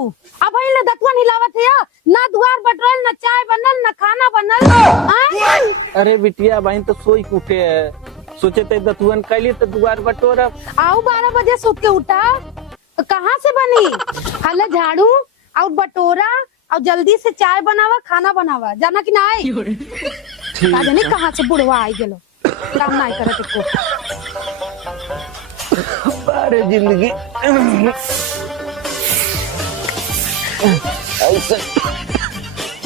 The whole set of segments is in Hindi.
हूँ अब ना दतवन हिलावत है ना दुआर बटरल ना चाय बनल ना खाना बनल। अरे बिटिया बहन तो सोई उठे है, सोचे थे दतुअन कैली तो दुआर बटोर। आओ 12 बजे सुत के उठा तो कहाँ से बनी? हले झाड़ू और बटोरा और जल्दी से चाय बनावा खाना बनावा जाना कि नहीं? जाने कहाँ से बुढ़वा आई गेलो काम नहीं करे को। अरे जिंदगी ऐसा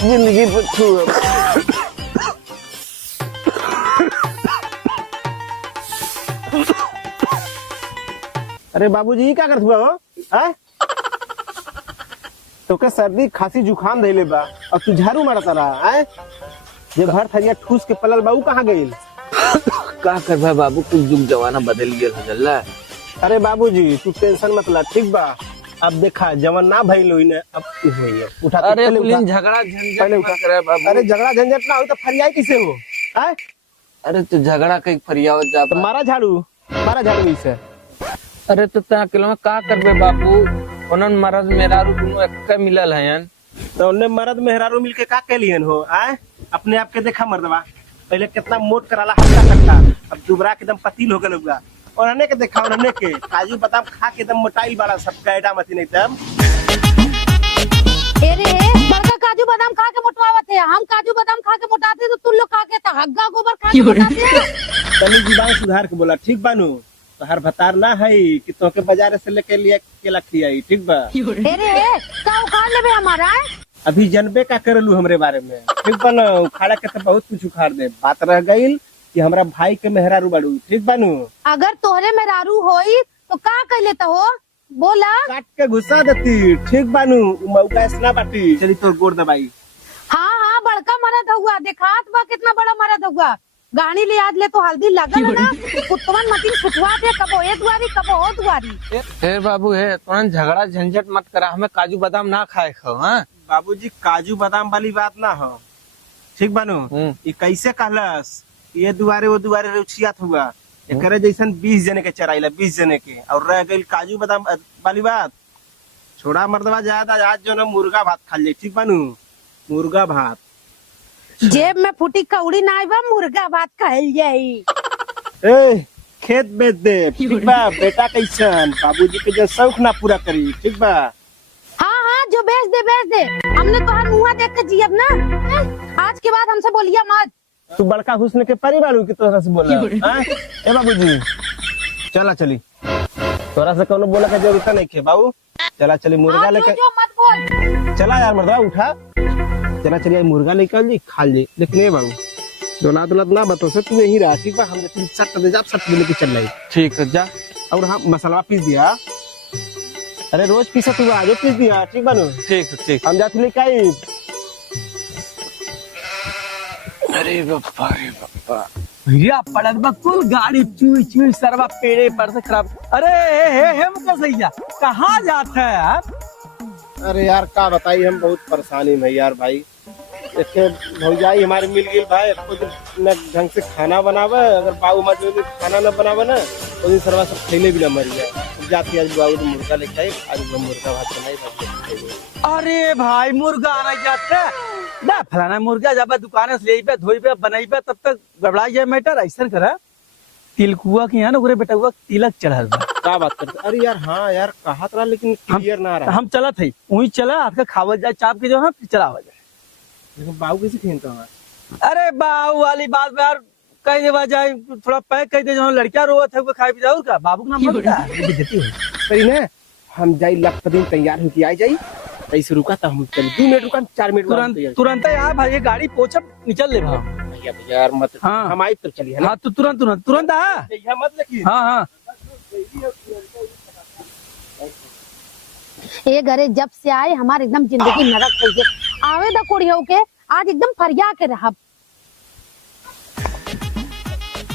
जिंदगी पर छू। अरे बाबूजी क्या करत हुआ हो? तो के सर्दी खांसी जुकाम धइले बा और तू झाड़ू मारता रहा है? जे भर थरिया ठूस के पलल बाऊ कहाँ गइल? का करबा बाबू, कुछ जुग जमाना बदल गेल हल्ला। अरे बाबूजी तू टेंशन मत ला, ठीक बा? अब देखा जवन ना भइल होई ने अब की होई है। उठा अरे पुलिन झगड़ा झंझट मत करे बाबू। अरे झगड़ा झंझट ना हो तो फरियाई किसे हो? हैं? अरे तो झगड़ा कई फरियावत जा तो मारा झाड़ू इसे। अरे तो ता अकेले में का करबे बाबू, ओनन मरद मेहरारू दोनों एक मिलल हयन। तो उन्ने मर्द मेहरारू मिलके का केलियन हो? अपने आप के देखा मर्दवा पहले कितना मोट कराला हफ्ता कट्टा, अब दुबरा के एकदम पतील हो गल होगा। और अने के देखा उन्ने के काजू बादाम खा के एकदम मोटाइल वाला सब कैडा मती नहीं तब। अरे बड़का काजू बादाम खा के मोटवावत है, हम काजू बादाम खा के मोटाते तो तुम लोग खा के हग्गा गोबर खा के मोटाते हैं। तनी जुबान सुधार के बोला, ठीक बानू? तो हर भतार ना है कि तोके बाजार से लेके लिए केला खियाई, ठीक बा? अरे का उखाड़ लेबे हमारा? अभी जनबे का करलू हमरे बारे में, ठीक बा ना? उखाड़ा के तो बहुत कुछ उखाड़ दे। बात रह गई कि हमरा भाई के मेहरारू बाड़ू, ठीक बानू? अगर तोहरे मेहरारू होई तो का कर लेता हो बोला? काट के घुसा देती, ठीक बानू? मौका ऐसा बाटी चली तो गोड़ दबाई। हाँ बड़का मरद हुआ, देखात बा कितना बड़ा मरद हुआ। गाड़ी ले आज ले तो हल्दी लगल है ना, कुत्तवन मतीन छुटवा दे, कबो एक दुआरी कबो ओ दुआरी। हे बाबू हे तुरंत झगड़ा झंझट मत करा, हमें काजू बादाम ना खाए खो। हाँ बाबूजी काजू बादाम वाली बात ना हो, ठीक बानू? ये कैसे कहलस ये दुआरे वो दुआरे रुचियात हुआ एकरे जैसन 20 जने के चराइला, 20 जने के, और रह गई काजू बादाम वाली बात। छोड़ा मर्दवा ज्यादा आज जो ना मुर्गा भात खा ले, ठीक बानू? मुर्गा भात जेब में फूटी कौड़ी ना आइबा, मुर्गा भात कहल जाई। ए खेत बेच दे, ठीक बा? बेटा कैसन बाबूजी के जो शौक ना पूरा करी, ठीक बा? हाँ जो बेच दे हमने तो हर मुँह देख के जियब ना। आज के बाद हमसे बोलिया मत। तू बड़का हुस्न के परिवार की तोरा से बोला? ए बाबूजी चला चली, तोरा से कोनो बोला का जरूरत नहीं है बाबू। चला चली मुर्गा लेके, जो मत बोल। चला यार मर्दवा उठा, चला चलिए मुर्गा लेकर जी खा ले। लेकिन ए बाबू दोलात ना बतो से तू यही रहा, ठीक बा? हम जब सट दे जा सट लेके चल रही, ठीक है जा। और हाँ मसाला पीस दिया। अरे रोज पीसा तू आज पीस दिया, ठीक बानू? ठीक हम जाते लेके आई। अरे बापा भैया पड़त बा कुल गाड़ी चुई सरवा पेड़े पर से खराब। अरे हम का सैया कहाँ जाता है यार? अरे यार का बताई, हम बहुत परेशानी में यार भाई। देखिए भौजाई हमारे मिल गई भाई, खुद न ढंग से खाना बनावे, अगर बाबू मत खाना न बनावे ना तो दिन सरवा सब खैले भी ना मर जाए। जाती आज बाबू तो मुर्गा लेके आई, आज मुर्गा भात बनाई। अरे भाई मुर्गा आना जाता ना फलाना मुर्गा जब दुकान से ले धोई पे बनाई पे तब तक गड़बड़ा जाए मैटर। ऐसा करा तिलकुआ के यहाँ ना पूरे बेटा हुआ तिलक चढ़ल बा। क्या बात करते? अरे यार हाँ यार कहा था लेकिन क्लियर ना रहा। हम चला थे वही चला आपका खावल जाए चाप के जो है फिर चला जाए। लेकिन बाबू कैसे खेलता है? अरे बाबू वाली बात में यार कह देवा जाए, थोड़ा पैक कह दे जो लड़कियां रोवत है वो खाए पी का बाबू का नाम ना हम जाई लख दिन तैयार होके आ जाई, ऐसे रुका था हम चल 2 मिनट रुका 4 मिनट तुरंत यार भाई ये गाड़ी पोछब निकल ले भाव भैया यार मत। हाँ हम आई तो चलिए हाँ तो तुरंत आ मत लेकिन। हाँ ये घरे जब से आए हमारे एकदम जिंदगी नरक हो गई। आवे दा कोड़ी हो के आज एकदम फरिया के रहा।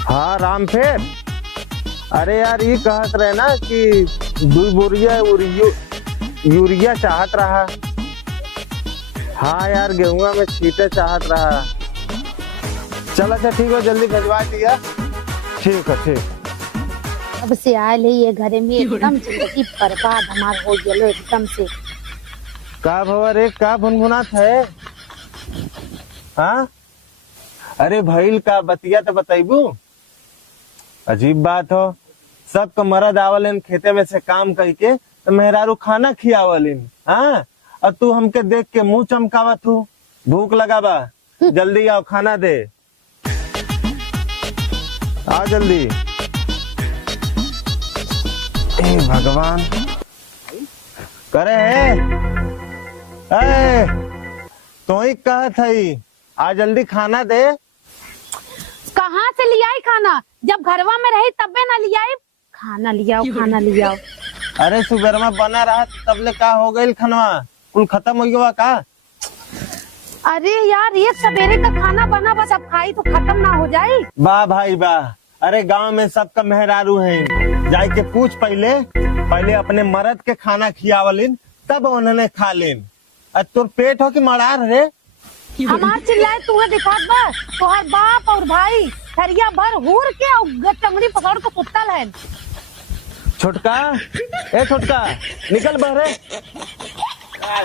हाँ राम फेर। अरे यार ये कहत रहे ना कि 2 बोरिया यूरिया चाहत रहा। हाँ यार गेहुआ में छीटे चाहत रहा। चल अच्छा ठीक है जल्दी भिजवा दिया। ठीक है ठीक। अब से आए ले ये घरे में एकदम जिंदगी बर्बाद हमार हो गया एकदम से। का भवर एक का भुनभुनात है? हाँ, अरे भइल का बतिया तो बताइबू। अजीब बात हो, सबका मरद आवलिन खेते में से काम करके तो मेहरारू खाना खियावलिन। हाँ, और तू हमके देख के मुंह चमकावत हूँ। भूख लगा बा, जल्दी आओ खाना दे। आ जल्दी। ए भगवान, करे है तो ही कहत हई आ जल्दी खाना दे। कहाँ से लियाई खाना? जब घरवा में रही तबे ना लियाई। खाना लियाओ, खाना लियाओ। अरे सुबह बना रहा तब ले का हो गई खनवा, कुल खत्म हो गया का? अरे यार, एक सवेरे का खाना बना, बस अब खाई तो खत्म ना हो जाए। वाह भाई वाह, अरे गांव में सबका मेहरारू है, जाए के पूछ पहले अपने मर्द के खाना खियावलिन तब उन्होंने खा लेन। तोर पेट हो कि मरार रे? हमार चिल्लाए तुम्हें दिखात बा, तोहर बाप और भाई थरिया भर हूर के और टंगड़ी पकड़ को सुतल है। छोटका, ए छोटका, निकल बहरे।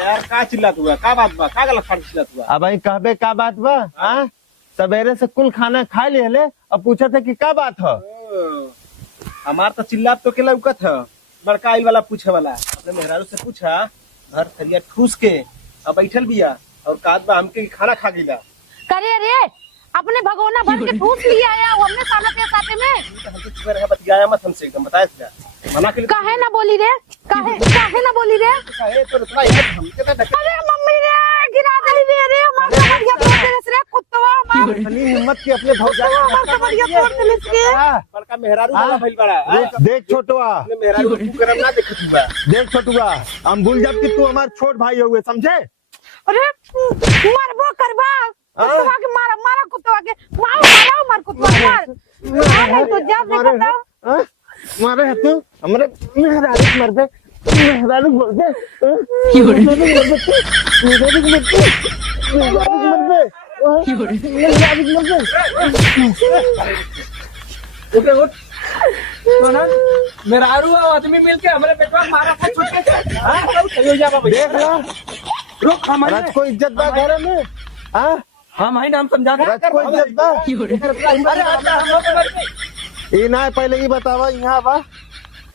यार का चिल्लात हुआ, का बात बा, का गलत चिल्लात हुआ? अब आई कहबे का बात बा? हाँ, सवेरे से कुल खाना खा लिए अब पूछा था कि का बात है? हमार तो चिल्लात तो के लौकत है, बड़का आइल वाला पूछे वाला। अपने मेहरारू से पूछा, घर थरिया ठूस के अब बैठल बिया और कात बा हमके खाना खा गिला। करे रे, अपने भगोना भर के ठूस लिया आया हमने खाना पे साथे में। हमसे चुप रहे, बतियाया मत हमसे, एकदम बताया था मना के लिए। काहे ना बोली रे? काहे ना बोली रे? काहे तो इतना यार हमके तो ढके। अरे मम्मी रे, गिरा दे रे हमार कमरिया तोड़ दे रे कुत्तवा हमार। इतनी हिम्मत की अपने भौजा हमार कमरिया तोड़ दे रे। बड़का मेहरारू वाला भइल बड़ा। देख छोटुआ, अपने मेहरारू को तू करम ना देखत हुआ। देख छोटुआ, हम भूल जाब कि तू हमार छोट भाई हुए, समझे? अरे मरबो करबा, कुत्तवा के मारा कुत्तवा के मार कुत्तवा मार। नहीं तो जब देखो तब मारे है तू हमरे मेहरारू मर दे, मेहरारू मर दे, मेहरारू आदमी मिलके हमारे बेटवा मारा था छुटके से। हां देख ला, रुक हमारे राज को इज्जत बा घर में। हाँ, हम ही नाम समझा राज को इज्जत बा। अरे आता हम ये ना पहले ही बतावा, यहाँ बा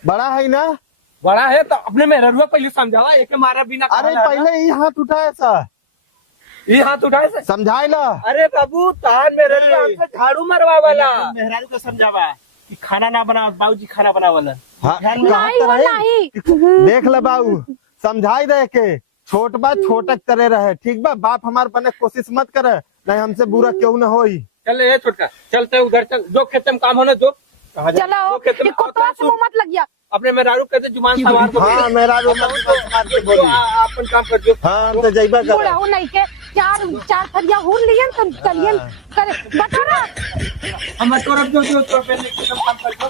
बड़ा है ना? बड़ा है तो अपने मेहरारू पहले समझावा, एक मारा बिना। अरे पहले ही हाथ उठाए सा, ये हाथ उठाए से समझाए ला। अरे बाबू तान मेहरारू हमसे झाड़ू मरवा वाला। मेहरारू को समझावा कि खाना ना बना, बाबूजी खाना बनावाला। हाँ, नहीं हो नहीं। देख ले बाबू, समझाई दे के छोट बा छोटक करे रहे, ठीक बा? बाप हमार बने कोशिश मत करे, नहीं हमसे बुरा क्यों न होई। चल ये छोटका, चलते उधर चल, जो खेत में काम होना जो। चलो, ये कुत्तवा से मुंह मत लग गया। अपने मेहरारू कहते जुबान सवार को। हाँ, मेहरारू मार के बोली। अपन काम कर दो। हाँ, हम तो जइबा कर। बुढ़ा हो नहीं के चार थरिया हूर लिए तो चलिए करे बता ना। हम तोड़ जो तो पहले एकदम काम कर दो।